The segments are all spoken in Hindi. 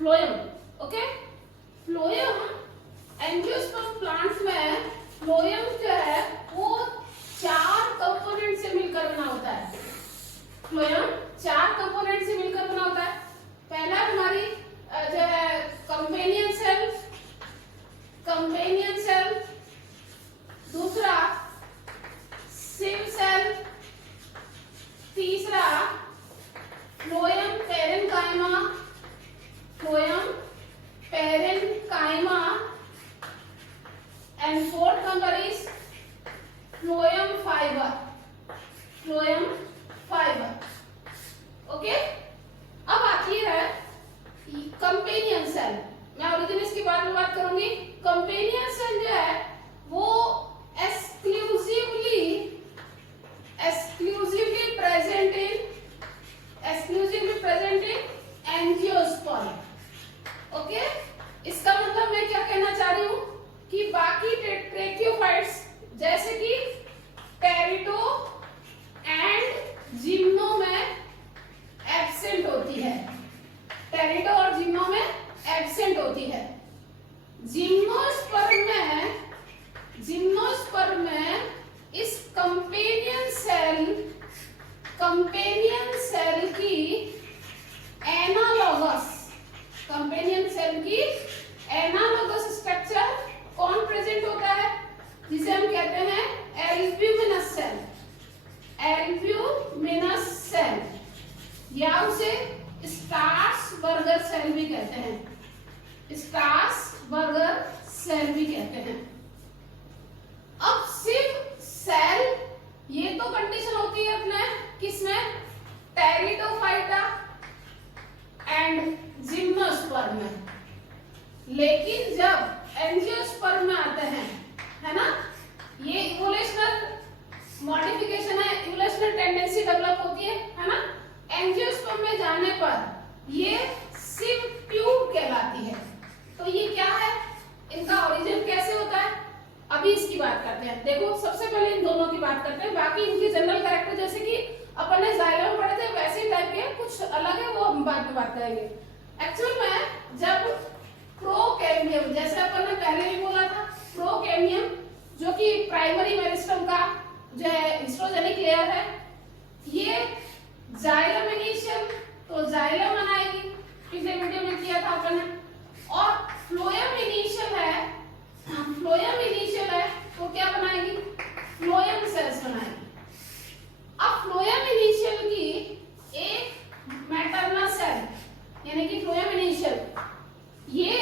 Phloem. Okay, phloem angiosperm plants में फ्लोएम जो है वो 4 कंपोनेंट से मिलकर बना होता है। फ्लोएम 4 कंपोनेंट से मिलकर बना होता है। पहला हमारी जो है कंपेनियन सेल, दूसरा सिव सेल, तीसरा phloem parenchyma and fourth number is phloem fibre. Okay, अब आती है कंपेनियन सेल। मैं ओरिजिन इसके बाद में बात करूंगी। कंपेनियन सेल जो है वो exclusively present in angiosperm. Okay, इसका मतलब मैं क्या कहना चाह रही हूं कि बाकी ट्रेकियोफाइट्स जैसे कि टेरिडो एंड जिम्नो में एब्सेंट होती है। टेरिडो और जिम्नो में एब्सेंट होती है। जिम्नोस्पर्म में इस कंपेनियन सेल की एनालॉगस स्ट्रक्चर कौन प्रेजेंट होता है, जिसे हम कहते हैं एल्ब्यूमिनस सेल या उसे स्ट्रासबर्गर सेल भी कहते हैं। अब सिर्फ सेल, ये तो कंडीशन होती है अपने किसमें, टेरिडोफाइटा एंड जिम्नोस्पर्म में। लेकिन जब एंजियोस्पर्म में आते हैं, है ना, ये इवोल्यूशनल मॉडिफिकेशन है, इवोल्यूशनल टेंडेंसी डेवलप होती है ना। एंजियोस्पर्म में जाने पर ये सिव ट्यूब कहलाती है। तो ये क्या है, इनका ओरिजिन कैसे होता है, अभी इसकी बात करते हैं। देखो, सबसे पहले इन दोनों की बात करते हैं, बाकी इनके जनरल कैरेक्टर जैसे कि अपन ने जाइलम पढ़े थे वैसे ही टाइप के, कुछ अलग है वो हम बाद में बात करेंगे। एक्चुअल में जब प्रोकैम्बियम, जैसे अपन ने पहले भी बोला था, प्रोकैम्बियम जो कि प्राइमरी मेरिस्टम का जो है हिस्टोजेनिक लेयर है, ये जाइलम इनिशियल, तो जाइलम बनाएगी, पिछले वीडियो में किया था अपन ने। और फ्लोएम इनिशियल है तो क्या बनाएगी, फ्लोएम सेल्स बनाएगी। अब फ्लोएम इनिशियल की एक मैटरनल सेल, यानी कि फ्लोएम इनिशियल, ये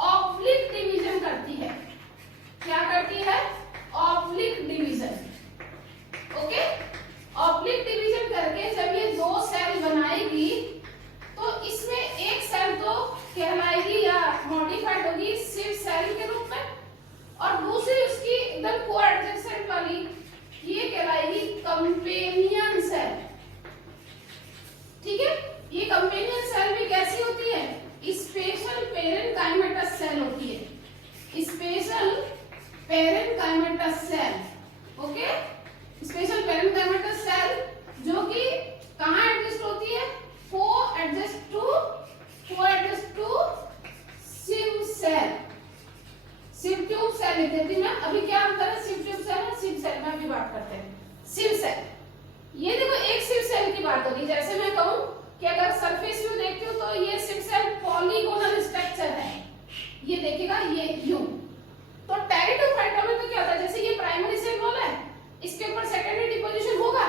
ऑब्लिक डिवीजन करती है। क्या करती है, oblique division. Okay, oblique division करके जब ये 2 सेल बनाएगी तो इसमें एक सेल तो कहलाएगी या मॉडिफाइड होगी सिव सेल के रूप में, और दूसरी उसकी एकदम कोएडजेसेंट वाली ये कहलाएगी कंपेनियन सेल। ठीक है, ये कंपेनियन सेल भी कैसी होती है, स्पेशल पेरेन्काइमेटस सेल होती है। Special parenchymatous cell, okay, special parenchymatous cell जो कि कहां एडजस्ट होती है, coadjust to sieve cell. Sieve tube cell लिख देती मैं। अभी क्या अंतर है सिव ट्यूब सेल और सिव सेल में अभी बात करते हैं। सिव सेल, ये देखो एक सिव सेल की बात होगी। जैसे मैं कहूं कि अगर सरफेस व्यू देखती हूं तो ये सिव सेल पॉलीगोनल स्ट्रक्चर है, ये देखिएगा ये यूं। तो टेरिडोफाइटा में तो क्या होता है, जैसे ये प्राइमरी सेल वॉल है, इसके ऊपर सेकेंडरी डिपोजिशन होगा,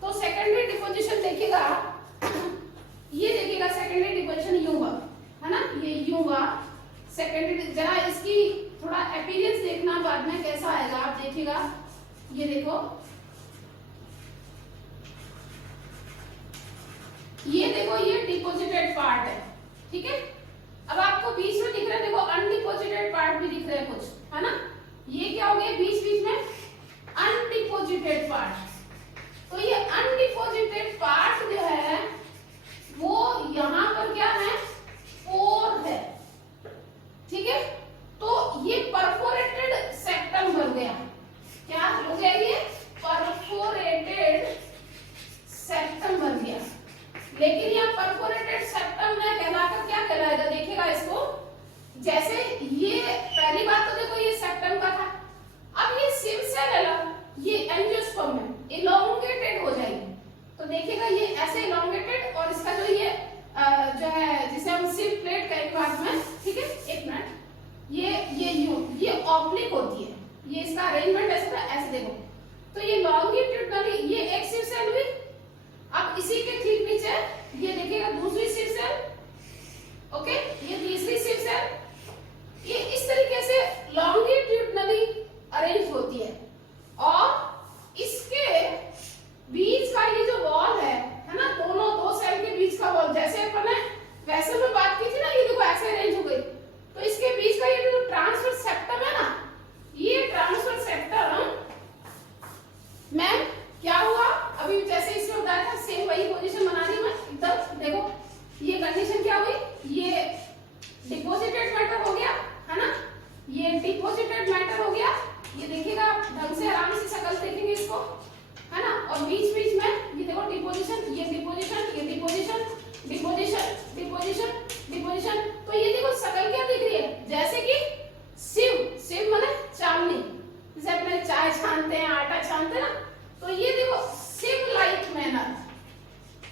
तो सेकेंडरी डिपोजिशन देखिएगा, ये देखिएगा सेकेंडरी डिपोजिशन यूं हुआ, है ना, ये यूं हुआ सेकेंडरी। जरा इसकी थोड़ा अपीयरेंस देखना बाद में कैसा आएगा, आप देखिएगा, ये देखो, ये डिपोजिटेड पार्ट है। ठीक है, अब आपको बीच में दिख रहा है, देखो अनडिपोजिटेड पार्ट भी दिख रहे हैं कुछ, है ना, ये क्या हो गया बीच बीच में अनडिपोजिटेड पार्ट। तो ये अनडिपोजिटेड पार्ट जो है वो यहां पर क्या है, पोर है। ठीक है, तो ये परफोरेटेड सेक्टम बन गया। क्या हो गया, ये परफोरेटेड सेक्टम बन गया। लेकिन यह परफोरेटेड सेक्टम में कहलाकर क्या कहलाएगा, तो ये लॉन्गिट्यूडनली ये एक सिव सेल हुई। अब इसी के ठीक नीचे ये देखिएगा दूसरी सिव सेल, ओके, ये तीसरी सिव सेल। ये इस तरीके से लॉन्गिट्यूडनली अरेंज होती है और इसके बीच का ये जो वॉल है ना, दोनों दो सेल के बीच का वॉल, जैसे अपन ने वैसे में बात की थी ना, ये देखो ऐसे अरेंज हो गई। तो इसके बीच का ये जो ट्रांसवर्स सेप्टम है ना, ये ट्रांसवर्स सेप्टम मैम क्या हुआ, अभी जैसे इसमें बताया था सेम वही पोजीशन बना दी मैं एकदम। देखो ये कंडीशन क्या हुई, ये डिपॉजिटेड मैटर हो गया है ना, ये डिपॉजिटेड मैटर हो गया। ये देखिएगा ढंग से आराम से शक्ल देखेंगे इसको है ना, और बीच बीच में ये देखो डिपोजिशन, ये डिपोजिशन, ये डिपोजिशन, डिपोजिशन, डिपोजिशन, डिपोजिशन। तो ये देखो शक्ल क्या दिख रही है, जैसे कि सिव, सिव माने चालनी, जैसे अपने चाय छानते हैं, आटा छानते हैं ना, तो ये देखो सिव लाइक मैनर,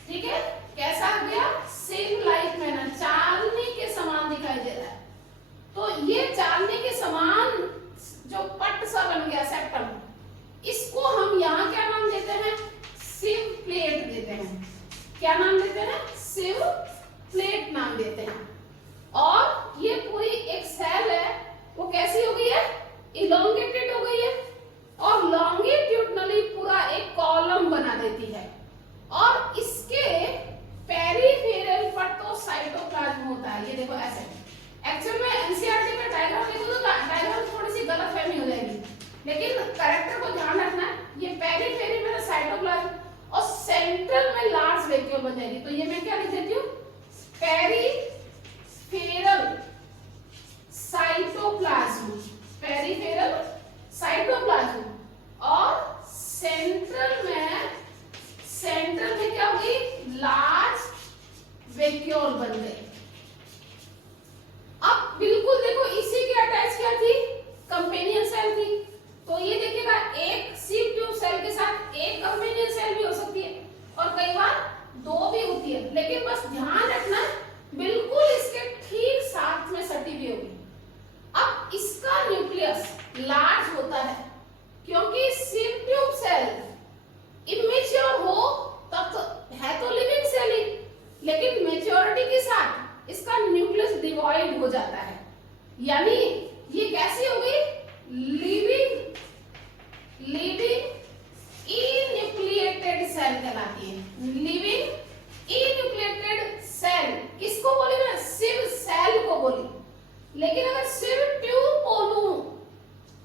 ठीक है, कैसा आ गया, सिव लाइक मैनर, चालनी के समान दिखाई दे रहा है। तो ये चालनी के समान जो पट सा बन गया सेप्टम, इसको हम यहाँ क्या नाम देते हैं, सिव प्लेट देते हैं। क्या नाम देते हैं, सिव प्लेट नाम देते हैं। और ये पूरी एक सेल है, वो कैसी हो गई है, इलोंगेटेड हो गई है और लॉन्गिट्यूडनली पूरा एक कॉलम बना देती है। और इसके पेरिफेरल पर तो साइटोप्लाज्म होता है, ये देखो ऐसे। एक्चुअल में एनसीईआरटी का डायग्राम देखो तो डायग्राम थोड़ी सी गलतफहमी हो जाएगी, लेकिन करेक्टर को ध्यान रखना है। ये पेरिफेरी में साइटोप्लाज्म और सेंट्रल में लार्ज वैक्यूल बन जाएगी। तो ये मैं क्या लिख देती हूँ, पेरिफेरल साइटोप्लाज्म, पेरिफेरल साइटोप्लाज्म। और सेंट्रल में क्या होगी, लार्ज वैक्यूल बन गई। अब बिल्कुल देखो इसी के अटैच क्या थी, कंपेनियन सेल थी। तो ये देखिएगा एक सिव ट्यूब सेल के साथ एक कंपेनियन सेल भी हो सकती है और कई बार दो भी होती है, लेकिन बस ध्यान रखना बिल्कुल इसके ठीक साथ में सटी हुई होगी। अब इसका न्यूक्लियस लार्ज होता है, क्योंकि सिव ट्यूब सेल इमेच्योर हो तब तो है तो लिविंग सेल ही, लेकिन मेच्योरिटी के साथ इसका न्यूक्लियस डिवाइड हो जाता है। यानी ये कैसी हो गई, लिविंग इन्यूक्लिएटेड सेल कहलाती है। लिविंग इन्यूक्लिएटेड सेल किसको बोली मैं, सिव सेल को बोली। लेकिन अगर सिव ट्यूब बोलूं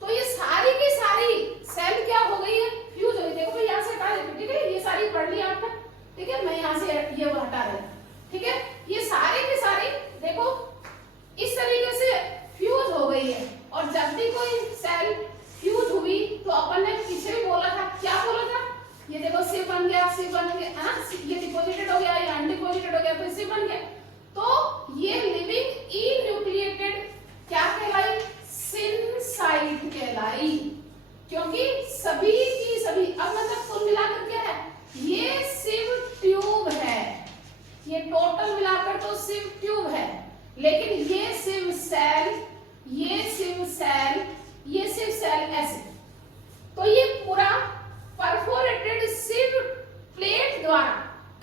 तो ये सारी की सारी सेल क्या हो गई है, फ्यूज हो गई। देखो यहाँ से हटा देती, ठीक है, ये सारी पढ़ लिया आपने, ठीक है, मैं यहाँ से ये हटा रही, ठीक है। ये सारी की सारी देखो इस तरीके से फ्यूज हो गई है। और जब भी कोई सेल फ्यूज हुई तो अपन ने पीछे भी बोला था, क्या बोला था, ये देखो सिव बन गया, सिव बन गया, हाँ, ये डिपॉजिटेड हो गया, ये अनडिपॉजिटेड हो गया, तो सिव बन गया। तो ये लिविंग इन्यूक्लिएटेड क्या कहलाई, सिनसाइट कहलाई, क्योंकि सभी की सभी, अब मतलब कुल मिलाकर क्या है, ये सिव ट्यूब है, ये टोटल मिलाकर तो सिव ट्यूब है, लेकिन ये सिव सेल, ये सिव सेल, ये सिव सेल ऐसे। तो ये पूरा परफोरेटेड सिव प्लेट द्वारा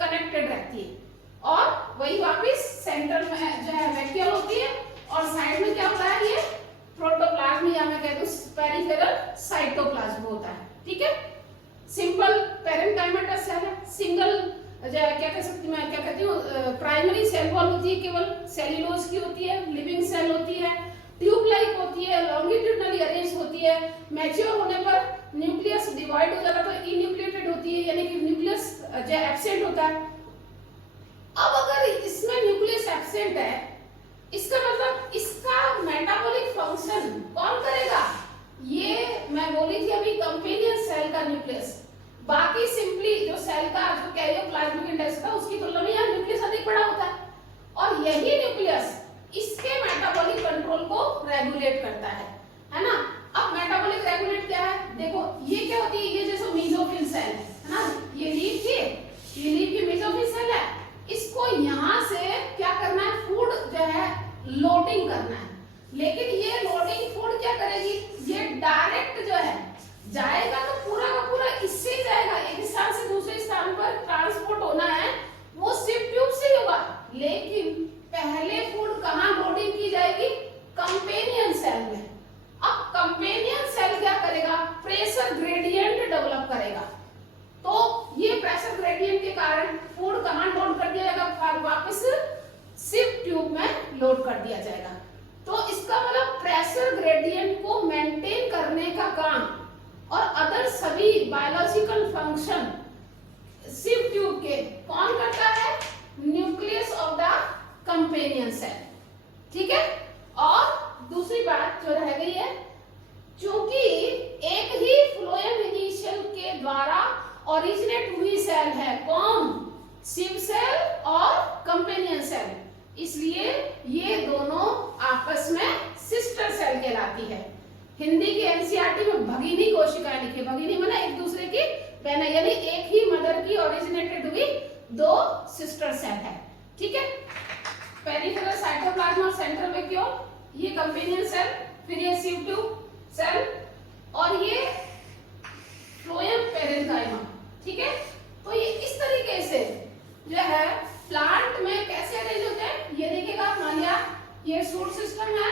कनेक्टेड रहती है और वही वापस सेंटर में जो है वैक्यूल होती है और साइड में क्या होता है, ये प्रोटोप्लाज्म या मैं कह दूं पेरिफेरल साइटोप्लाज्म होता है, ठीक है। सिंपल पेरेंकाइमेटस सेल है, सिंगल क्या कह सकती मैं, क्या कहती हूँ, प्राइमरी सेल वॉल होती है, केवल सेल्यूलोज की होती है, लिविंग सेल होती है, ट्यूब लाइक होती है, लॉन्गिट्यूडनली अरेंज होती है। मैच्योर होने पर न्यूक्लियस डिवाइड हो जाता है तो इन्यूक्लिएटेड होती है, यानी कि न्यूक्लियस जो एब्सेंट होता है। अब अगर इसमें न्यूक्लियस एब्सेंट है, इसका मतलब इसका मेटाबॉलिक फंक्शन कौन करेगा, ये मैं बोली थी अभी कंपेनियन सेल का न्यूक्लियस। बाकी सिंपली जो सेल का जो कैरियोप्लाज्मिक इंडेक्स था उसकी तुलना में यहाँ न्यूक्लियस अधिक बड़ा होता है और यही न्यूक्लियस इसके मेटाबॉलिक कंट्रोल को रेगुलेट करता है ना। अब मेटाबॉलिक रेगुलेट क्या है, देखो ये क्या होती है, ये जैसे मेसोफिल सेल है ना, ये लीफ थी, ये लीफ की मेसोफिल सेल है, इसको यहाँ से क्या करना है, फूड जो है लोडिंग करना है। लेकिन ये लोडिंग फूड क्या करेगी, ये डायरेक्ट जो है जाएगा तो पूरा का पूरा बायोलॉजिकल फंक्शन सिव ट्यूब के कौन करता है? Nucleus of the companion cell. ठीक है। और दूसरी बात जो रह गई है, चूंकि एक ही फ्लोएम इनिशियल के द्वारा ओरिजिनेट हुई सेल है, कौन? सिव सेल और कंपेनियन सेल, इसलिए ये दोनों आपस में सिस्टर सेल कहलाती है। हिंदी की एनसीईआरटी में भगिनी कोशिकाएं लिखी, भगिनी माने एक दूसरे की बहनें, यानी एक ही मदर की ओरिजिनेटेड हुई दो सिस्टर सेल है। ठीक है। पेरिफेरल साइटोप्लाज्म और सेंट्रल वैक्यूल, ये कंपेनियन सेल, फिर ये सिव ट्यूब सेल और ये फ्लोएम पेरेन्काइमा। ठीक है। तो ये इस तरीके से जो है प्लांट में कैसे अरेंज होते हैं, ये देखिएगा। मान लिया ये शूट सिस्टम है,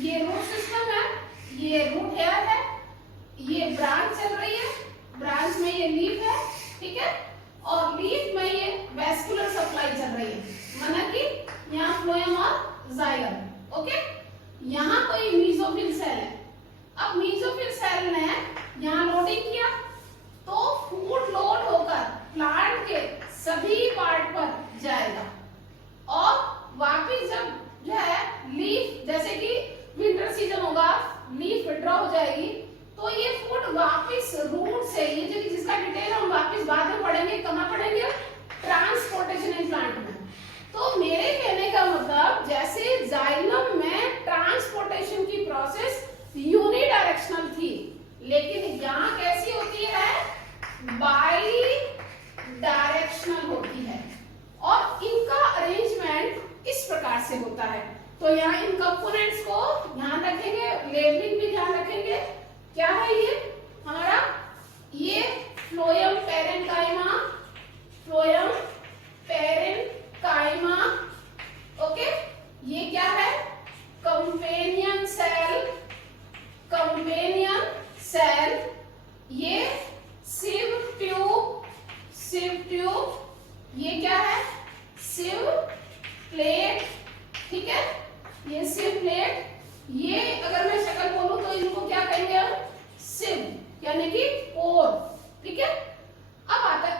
ये रूट सिस्टम है, ये रूट हेयर है, ये ब्रांच चल रही है, ब्रांच में ये लीफ है। ठीक है। और लीफ में ये वैस्कुलर सप्लाई चल रही है, माना कि यहाँ फ्लोएम और जाइलम। ओके। यहाँ कोई मीसोफिल सेल है। अब मीसोफिल सेल ने यहाँ लोडिंग किया तो फूड लोड होकर प्लांट के सभी पार्ट पर जाएगा और वापिस जब जो है लीफ, जैसे कि विंटर सीजन होगा, लीफ विड्रॉ हो जाएगी, तो ये फूड वापिस रूट से, ये जो जिसका डिटेल हम वापिस बाद में पढ़ेंगे, कहाँ पढ़ेंगे? ट्रांसपोर्टेशन इन प्लांट में। तो मेरे कहने का मतलब, जैसे जाइलम में ट्रांसपोर्टेशन की प्रोसेस यूनिडायरेक्शनल थी, लेकिन यहाँ कैसी होती है? बाई डायरेक्शनल होती है और इनका अरेंजमेंट इस प्रकार से होता है। तो यहाँ इन कंपोनेंट्स को ध्यान रखेंगे, लेबलिंग भी ध्यान रखेंगे। क्या है ये हमारा? ये phloem parenchyma, phloem parenchyma. Okay. ये क्या है? Companion cell, companion cell. ये सिव ट्यूब, सिव ट्यूब। ये क्या है? Sieve plate. ठीक है। ये सिव प्लेट। ये अगर मैं शक्ल बोलूं तो इनको क्या कहेंगे हम? सिव, यानी कि पोर। ठीक है। अब आता है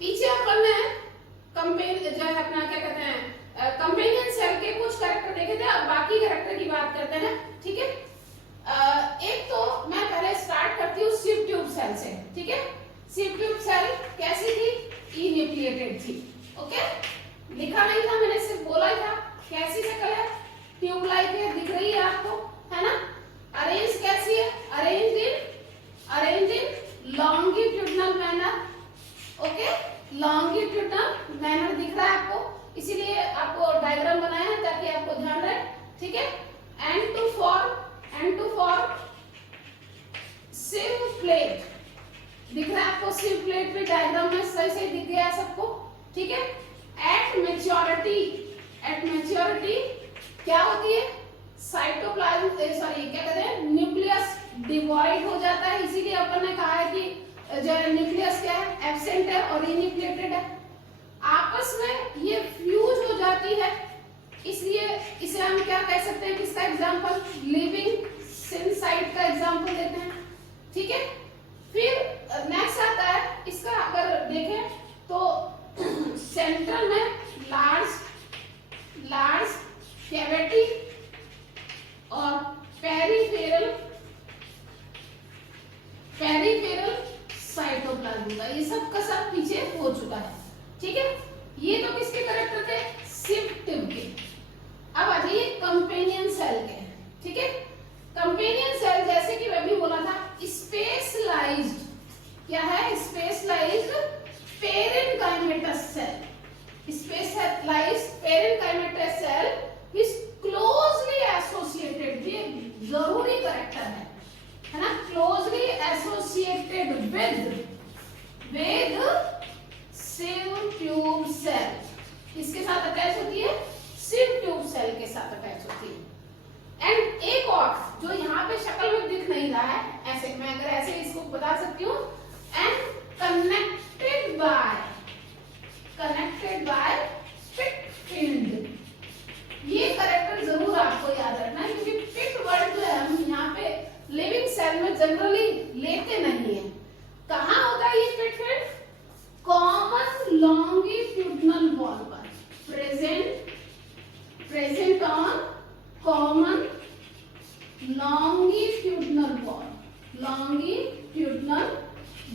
पीछे अपन ने जो है अपना क्या कहते हैं कंपेनियन सेल के कुछ कैरेक्टर देखे थे, अब बाकी कैरेक्टर की बात करते हैं। ठीक है। एक तो मैं पहले स्टार्ट करती हूँ सिव ट्यूब सेल से। ठीक है। सिव ट्यूब सेल कैसी थी? इन्यूक्लिएटेड थी। ओके। लिखा नहीं था, मैंने सिर्फ बोला ही था। कैसी शक्ल है? ट्यूब लाइक है, दिख रही है आपको, है ना? अरेंज कैसी है? Arrange in longitudinal manner. Okay. Longitudinal manner दिख रहा है आपको, इसीलिए आपको डायग्राम बनाया है ताकि आपको ध्यान रहे। ठीक है। End to form sieve plate दिख रहा है आपको, सिव प्लेट पे डायग्राम में सही सही दिख गया है सबको। ठीक है। एट मैच्योरिटी क्या होती है? साइटोप्लाज्म, सॉरी क्या कहते हैं, न्यूक्लियस डिवाइड हो जाता है, इसीलिए अपन ने कहा है कि जो न्यूक्लियस क्या है? एब्सेंट है और इन्यूक्लिएटेड है। आपस में ये फ्यूज हो जाती है, इसलिए इसे हम क्या कह सकते हैं? किसका एग्जांपल? लिविंग सिंसाइड का एग्जांपल देते हैं। ठीक है। फिर नेक्स्ट आता है इसका, अगर देखें तो सेंट्रल में लार्ज कैविटी और पेरिफेरल साइटोप्लाज्म का, ये सब का सब पीछे हो चुका है। ठीक है। ये तो किसके कैरेक्टर थे? सिव ट्यूब के। अब आ जाइए कंपेनियन सेल के। ठीक है। कंपेनियन सेल जैसे कि मैं भी बोला था, स्पेशलाइज्ड क्या है? Specialised parenchymatous cell. Specialised parenchymatous cell is closely associated, ये जरूरी कैरेक्टर है ना? Closely associated with sieve tube cell. किसके साथ अटैच होती है? सिव ट्यूब सेल के साथ अटैच होती है। एंड एक और जो यहाँ पे शक्ल में दिख नहीं रहा है, ऐसे मैं अगर ऐसे इसको बता सकती हूँ, end connected by pit fields. ये कैरेक्टर जरूर आपको याद रखना है, क्योंकि पिट वर्ड जो है हम यहाँ पे लिविंग सेल में जनरली लेते नहीं कहाँ होता है ये split field? Common longitudinal wall पर, present on common longitudinal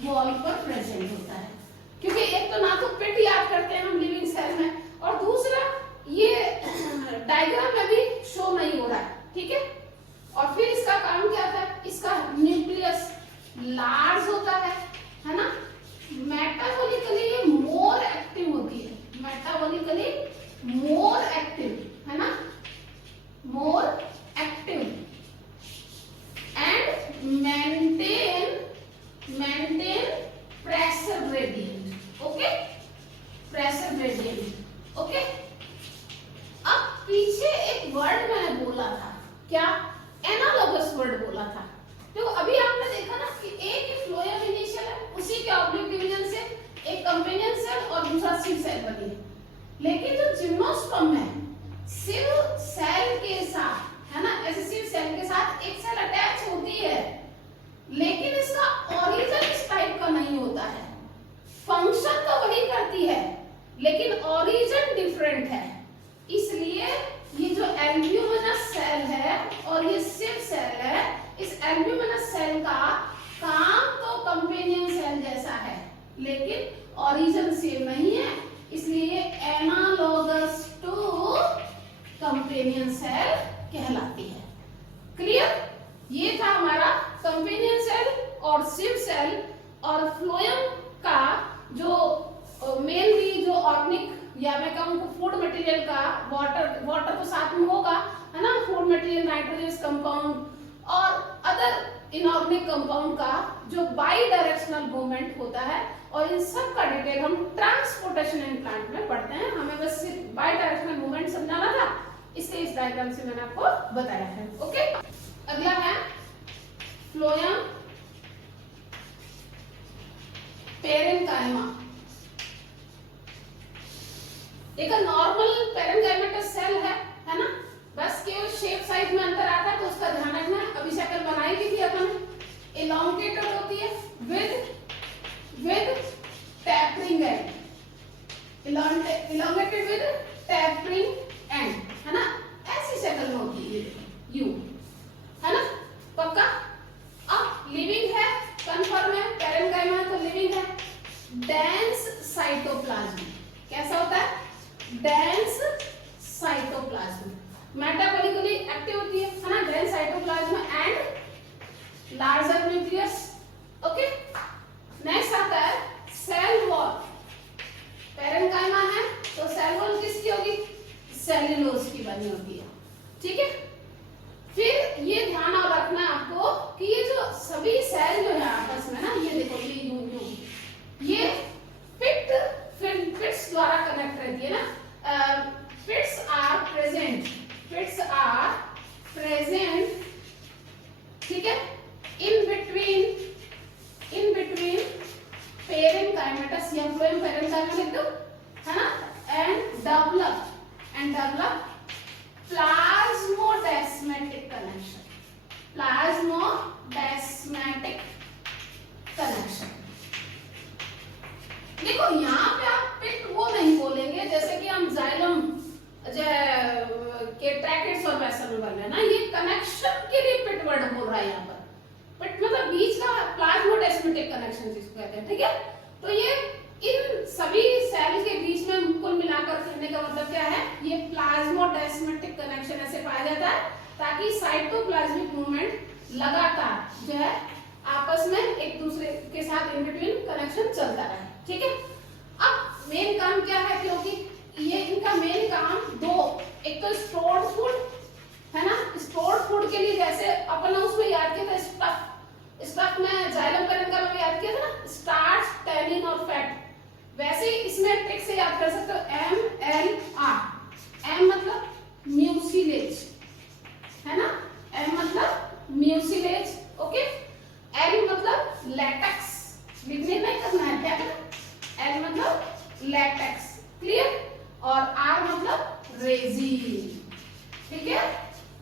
wall पर प्रेजेंट होता है। क्योंकि एक तो ना तो पिट याद करते हैं हम लिविंग सेल में, और दूसरा ये डायग्राम में भी शो नहीं हो रहा है, ठीक है। और फिर इसका काम क्या था, इसका न्यूक्लियस लार्ज होता है ना। मेटाबॉलिकली ये मोर एक्टिव होती है, मेटाबॉलिकली मोर एक्टिव है ना, more active, and maintain pressure gradient, okay, pressure gradient, okay. अब पीछे एक वर्ड मैंने बोला था, क्या? एनालॉगस वर्ड बोला था। तो अभी आपने देखा ना कि एक ही फ्लोएम इनिशियल है, उसी के ऑब्लिक डिवीजन से एक कंपेनियन सेल और दूसरा सिव सेल बनी है। लेकिन जो जिम्नोस्पर्म है, सिव सेल के साथ है ना, ऐसे सिव सेल के साथ एक सेल अटैच होती है, लेकिन इसका ओरिजिन इस टाइप का नहीं होता है। फंक्शन तो वही करती है, लेकिन ओरिजिन डिफरेंट है। इसलिए ये जो एल्ब्यूमिनस सेल है और ये सिव सेल है, इस एल्ब्यूमिनस सेल का काम तो कंपेनियन सेल जैसा है, लेकिन ओरिजिन सेम नहीं है, इसलिए एनालॉगस टू कंपेनियन सेल कहलाती है। क्लियर? ये था हमारा कंपेनियन सेल और सिव सेल और फ्लोएम का जो मेनली जो ऑर्गेनिक या मैं कहूँ फूड मटेरियल का, वाटर तो साथ में होगा है ना, फूड मटेरियल, नाइट्रोजनस कंपाउंड और अदर इनऑर्गेनिक कंपाउंड का जो बाई डायरेक्शनल मूवमेंट होता है, और इन सब का डिटेल हम ट्रांसपोर्टेशन इन प्लांट में पढ़ते हैं। हमें बस सिर्फ बाई डायरेक्शनल मूवमेंट समझाना था, इसलिए इस डायग्राम से मैंने आपको बताया है, ओके। अगला है फ्लोएम पेरेन्काइमा। एक नॉर्मल पेरेन्काइमेटस सेल है ना, बस केवल शेप साइज में अंतर आता है, तो उसका ध्यान रखना है। अभी शक्ल बनाई भी थी अपन, इलॉन्गेटेड होती है with tapering and, elongated with tapering and है ना, ऐसी शक्ल में होती है यू, है ना, पक्का। अब लिविंग है, कंफर्म है, पेरेन्काइमा तो लिविंग है। डेंस साइटोप्लाज्म कैसा होता है? डेंस साइटोप्लाज्म, मेटाबॉलिकली एक्टिव होती है ना, dense cytoplasm and larger nucleus, okay. Next आता है सेल वॉल। पेरेन्काइमा है तो सेल वॉल किसकी होगी? सेल्यूलोज की बनी होती है, ठीक है। फिर ये ध्यान और रखना है आपको कि ये जो सभी सेल जो है आपस में ना, ये देखो ये पिट्स द्वारा कनेक्ट रहती है ना। पिट्स आर प्रेजेंट, ठीक है, इन बिटवीन पेरेन्काइमेटस या फ्लोएम पेरेन्काइमा लिख दो, है ना, एंड डेवलप प्लाज्मोडेस्मेटिक कनेक्शन। देखो यहाँ पे आप पिट वो नहीं बोलेंगे जैसे कि हम जाइलम के ट्रैकेट्स और वैसा में बन रहे ना, ये कनेक्शन के लिए पिट वर्ड बोल रहा है यहाँ पर। पिट मतलब बीच का प्लाज्मोडेस्मेटिक कनेक्शन जिसको कहते हैं, ठीक है। तो ये इन सभी सेल के बीच में कुल मिलाकर कहने का मतलब क्या है, ये प्लाज्मोडेस्मेटिक कनेक्शन ऐसे पाया जाता है ताकि साइटोप्लाज्मिक मूवमेंट लगातार जो है आपस में एक दूसरे के साथ इन बिटवीन कनेक्शन चलता रहे, ठीक है। अब मेन काम क्या है, क्योंकि ये इनका मेन काम दो, एक तो स्टोर्ड फूड है ना, स्टोर्ड फूड के लिए जैसे अपन उसमें याद किया था स्टफ में जाइलम पेरेन्काइमा में याद किया था ना, स्टार्च, टैनिन और फैट, वैसे ही इसमें ट्रिक से याद कर सकते हो MLR। एम मतलब म्यूसिलेज है ना, एम मतलब म्यूसिलेज, ओके। एल मतलब लैटेक्स, लिखने नहीं करना है, क्या करना, एल मतलब लैटेक्स, क्लियर, और आर मतलब रेजिन, ठीक है।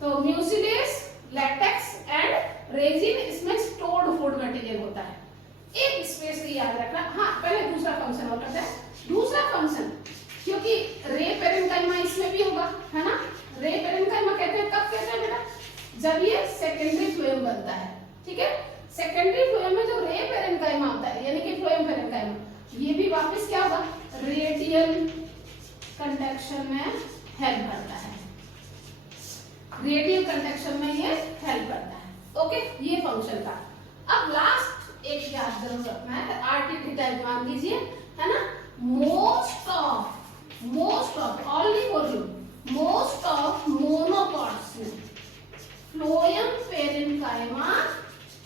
तो म्यूसिलेज, लैटेक्स एंड रेजिन इसमें स्टोर्ड फूड मटेरियल होता है। एक स्पेस याद रखना। हाँ पहले दूसरा फंक्शन और करते हैं। दूसरा फंक्शन क्योंकि रे पेरेन्काइमा इसमें भी होगा, है ना। रे पेरेन्काइमा कहते हैं, कब कहते हैं बेटा, जब ये सेकेंडरी फ्लोएम बनता है, ठीक है। सेकेंडरी फ्लोएम में जो रे पेरेन्काइमा होता है यानी कि फ्लोएम पेरेन्काइमा, ये भी वापस क्या होगा, रेडियल कंडक्शन में हेल्प करता है, रेडियल कंडक्शन में ये हेल्प करता है। ओके, ये फंक्शन था। अब लास्ट एक याद जरूर रखना है, आरटी टाइप मान लीजिए, है ना। Most of only for you, most of monocots में फ्लोएम पेरेन्काइमा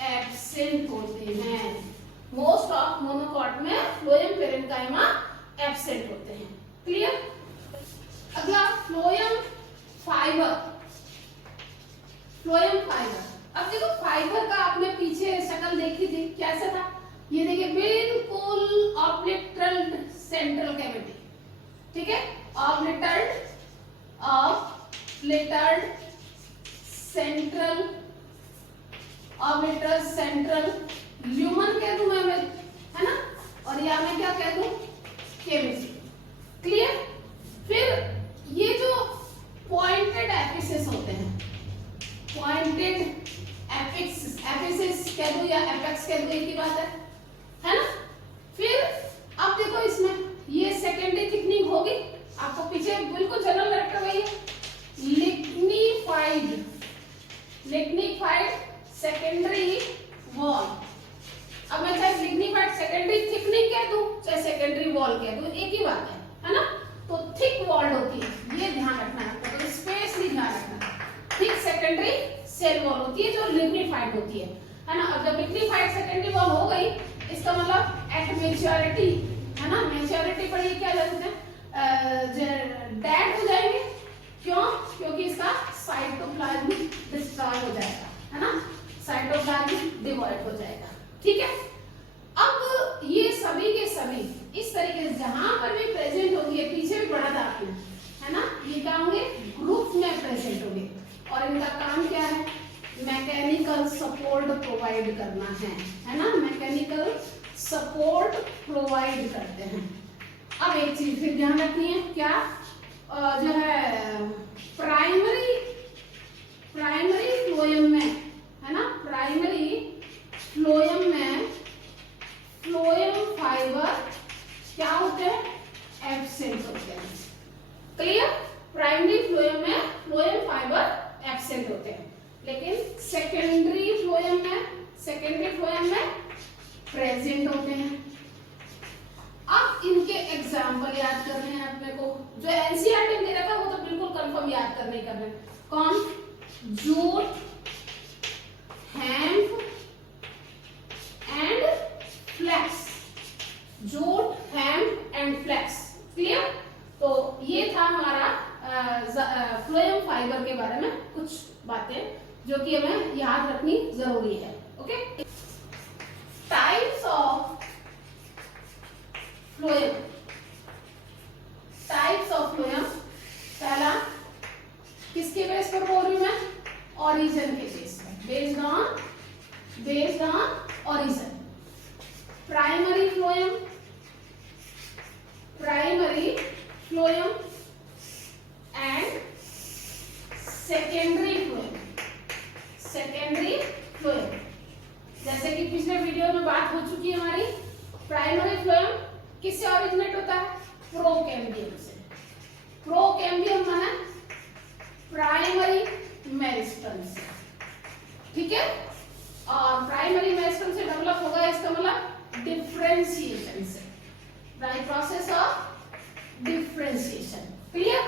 एब्सेंट होते हैं। मोस्ट ऑफ मोनोकॉट में फ्लोएम पेरेन्काइमा एब्सेंट होते हैं। क्लियर। अगला फ्लोएम फाइबर। फ्लोएम फाइबर, अब देखो फाइबर का आपने पीछे शक्ल देखी थी, कैसा था, ये देखिए बिल्कुल ऑब्लिटरल्ड सेंट्रल कैविटी, ठीक है। ऑब्लिटरल्ड सेंट्रल ल्यूमन कह दूं मैं, है ना, और या मैं क्या कह दूं, केमिस्ट्री। क्लियर। फिर ये जो पॉइंटेड एपिसेस होते हैं, पॉइंटेड एपिसेस कह दूं या एपेक्स कह दूं, एक ही बात है ना। फिर अब देखो इसमें ये सेकेंडरी थिकनिंग होगी, आपको पीछे बिल्कुल जनरल कैरेक्टर वही है, लिग्निफाइड सेकेंडरी वॉल। अब मैं चाहे लिग्निफाइड सेकेंडरी थिकनिंग कह दूं चाहे सेकेंडरी वॉल कह दूं, एक ही बात है ना। तो थिक वॉल होती है, ये ध्यान रखना है, तो स्पेस भी ध्यान रखना। थिक सेकेंडरी सेल वॉल होती है जो लिग्निफाइड होती है ना। अब जब लिग्निफाइड सेकेंडरी वॉल हो गई, इसका मतलब एट मैच्योरिटी, है ना, मैच्योरिटी पर ये क्या लगता है, डेड हो जाएंगे। क्यों? क्योंकि इसका साइटोप्लाज्म डिस्ट्रॉय हो जाएगा, है ना, साइटोप्लाज्म डिवॉइड हो जाएगा, ठीक है। अब ये सभी के सभी इस तरीके से जहां पर भी प्रेजेंट होंगे, पीछे भी पढ़ा था आपने, है ना, ये क्या होंगे, ग्रुप में प्रेजेंट होंगे, और इनका काम क्या है, मैकेनिकल सपोर्ट प्रोवाइड करना है ना, मैकेनिकल सपोर्ट प्रोवाइड करते हैं। अब एक चीज फिर ध्यान रखनी है, क्या, जो है प्राइमरी फ्लोएम में, है ना, प्राइमरी फ्लोएम में फ्लोएम फाइबर क्या होते हैं, एब्सेंट होते हैं। क्लियर। प्राइमरी फ्लोएम में फ्लोएम फाइबर एब्सेंट होते हैं, लेकिन सेकेंडरी फ्लोएम में प्रेजेंट होते हैं। अब इनके एग्जाम्पल याद करने हैं अपने को, जो एनसीईआरटी में रखा वो तो बिल्कुल कंफर्म याद करने करने। कौन, jute, hemp and flax, jute, hemp and flax. Clear. तो ये था हमारा फ्लोएम फाइबर के बारे में कुछ बातें जो कि हमें याद रखनी जरूरी है। ओके। टाइप्स ऑफ फ्लोएम, पहला किसके बेस पर बोल रही हूं मैं, ओरिजिन के बेस पर, based on origin. Primary phloem and secondary phloem. जैसे कि पिछले वीडियो में बात हो चुकी है हमारी, प्राइमरी फ्लोएम किससे ओरिजिनेट होता है, प्रोकैम्बियम से। प्रोकैम्बियम माने प्राइमरी मेरिस्टम से, ठीक है। और प्राइमरी मेरिस्टम से डेवलप होगा, इसका मतलब डिफरेंशिएशन से, by process of differentiation. Clear.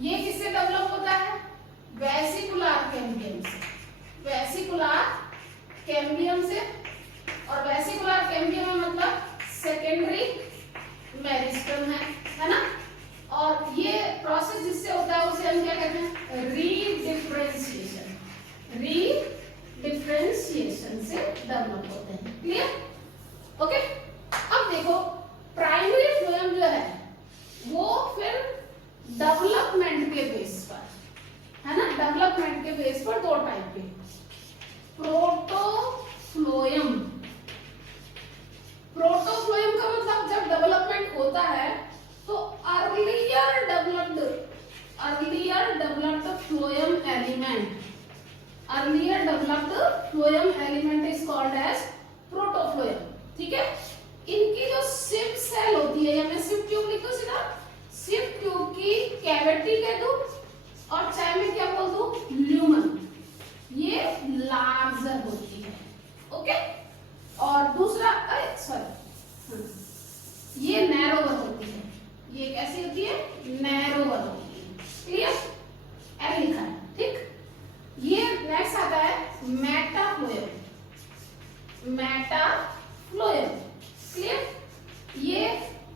ये किससे डेवलप होता है, वेसिकुलर कैम्बियम से, और वेसिकुलर कैम्बियम में मतलब सेकेंडरी मेरिस्टम है ना। और ये प्रोसेस जिससे होता है उसे हम क्या कहते हैं, रीडिफरेंशिएशन से डेवलप होते हैं। क्लियर। ओके। अब देखो प्राइमरी फ्लोएम जो है वो फिर डेवलपमेंट के बेस पर, है ना, डेवलपमेंट के बेस पर दो टाइप के, protophloem undeveloped phloem element is called as protoploem. ठीक है, इनकी जो सिप सेल होती है, या मैं सिप ट्यूब लिखूं सीधा, सिप ट्यूब की कैविटी कह दूं और चाहे मैं क्या बोल दूं, ल्यूमन, ये लार्जर होती है. ओके, और दूसरा, अरे सॉरी, ये नैरोवर होती है. ये कैसी होती है, नैरोवर होती है. क्लियर, ऐसे लिखा है. ठीक, ये नेक्स्ट आता है मेटाफ्लोएम. मेटाफ्लोएम, क्लियर, ये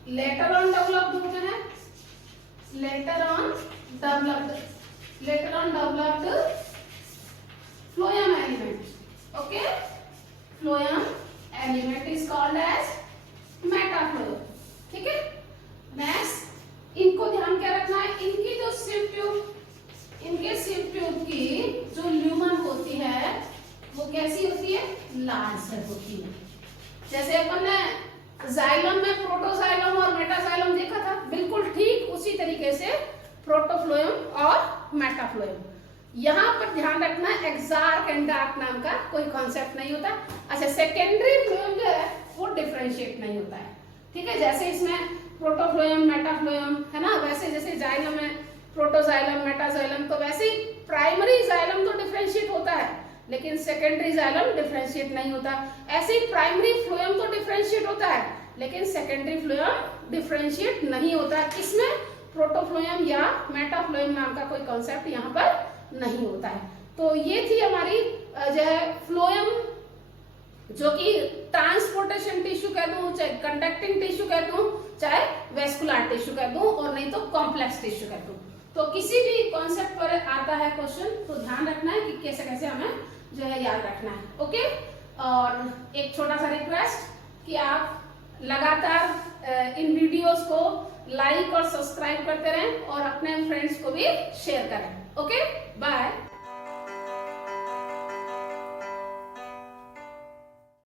लेटर ऑन डेवलप्ड होते हैं. Later on developed phloem element. Okay, phloem element is called as metaphloem. ठीक है, नेक्स्ट इनको ध्यान क्या रखना है, इनकी जो सिप ट्यूब, इनके सिप ट्यूब की जो ल्यूमन होती है वो कैसी होती है, लार्जर होती है. जैसे अपन ने जाइलम में प्रोटोजाइलम और मेटाजाइलम देखा था, बिल्कुल ठीक उसी तरीके से प्रोटोफ्लोएम और मेटाफ्लोएम. यहाँ पर ध्यान रखना, एक्सार्क एंड डार्क नाम का कोई कॉन्सेप्ट नहीं होता. अच्छा, सेकेंडरी फ्लोएम जो है वो डिफरेंशिएट नहीं होता है. ठीक है, जैसे इसमें प्रोटोफ्लोएम मेटाफ्लोएम है ना, वैसे जैसे जाइलम में प्रोटोजाइलम मेटाजाइलम, तो वैसे ही प्राइमरी जाइलम तो डिफरेंशिएट होता है लेकिन सेकेंडरी जाइलम डिफरेंशिएट नहीं होता. ऐसे ही प्राइमरी फ्लोएम तो डिफरेंशिएट होता है लेकिन सेकेंडरी फ्लोएम डिफरेंशिएट नहीं होता. इसमें प्रोटोफ्लोएम या मेटाफ्लोएम नाम का कोई कॉन्सेप्ट यहाँ पर नहीं होता है. तो ये थी हमारी जो है फ्लोएम, जो कि ट्रांसपोर्टेशन टिश्यू कह दूं, चाहे कंडक्टिंग टिश्यू कह दूं, चाहे वेस्कुलर टिश्यू कह दूं, और नहीं तो कॉम्प्लेक्स टिश्यू कह दूं. तो किसी भी कॉन्सेप्ट पर आता है क्वेश्चन तो ध्यान रखना है कि कैसे कैसे हमें जो है याद रखना है. ओके, और एक छोटा सा रिक्वेस्ट कि आप लगातार इन वीडियोस को लाइक और सब्सक्राइब करते रहें और अपने फ्रेंड्स को भी शेयर करें. Okay, bye.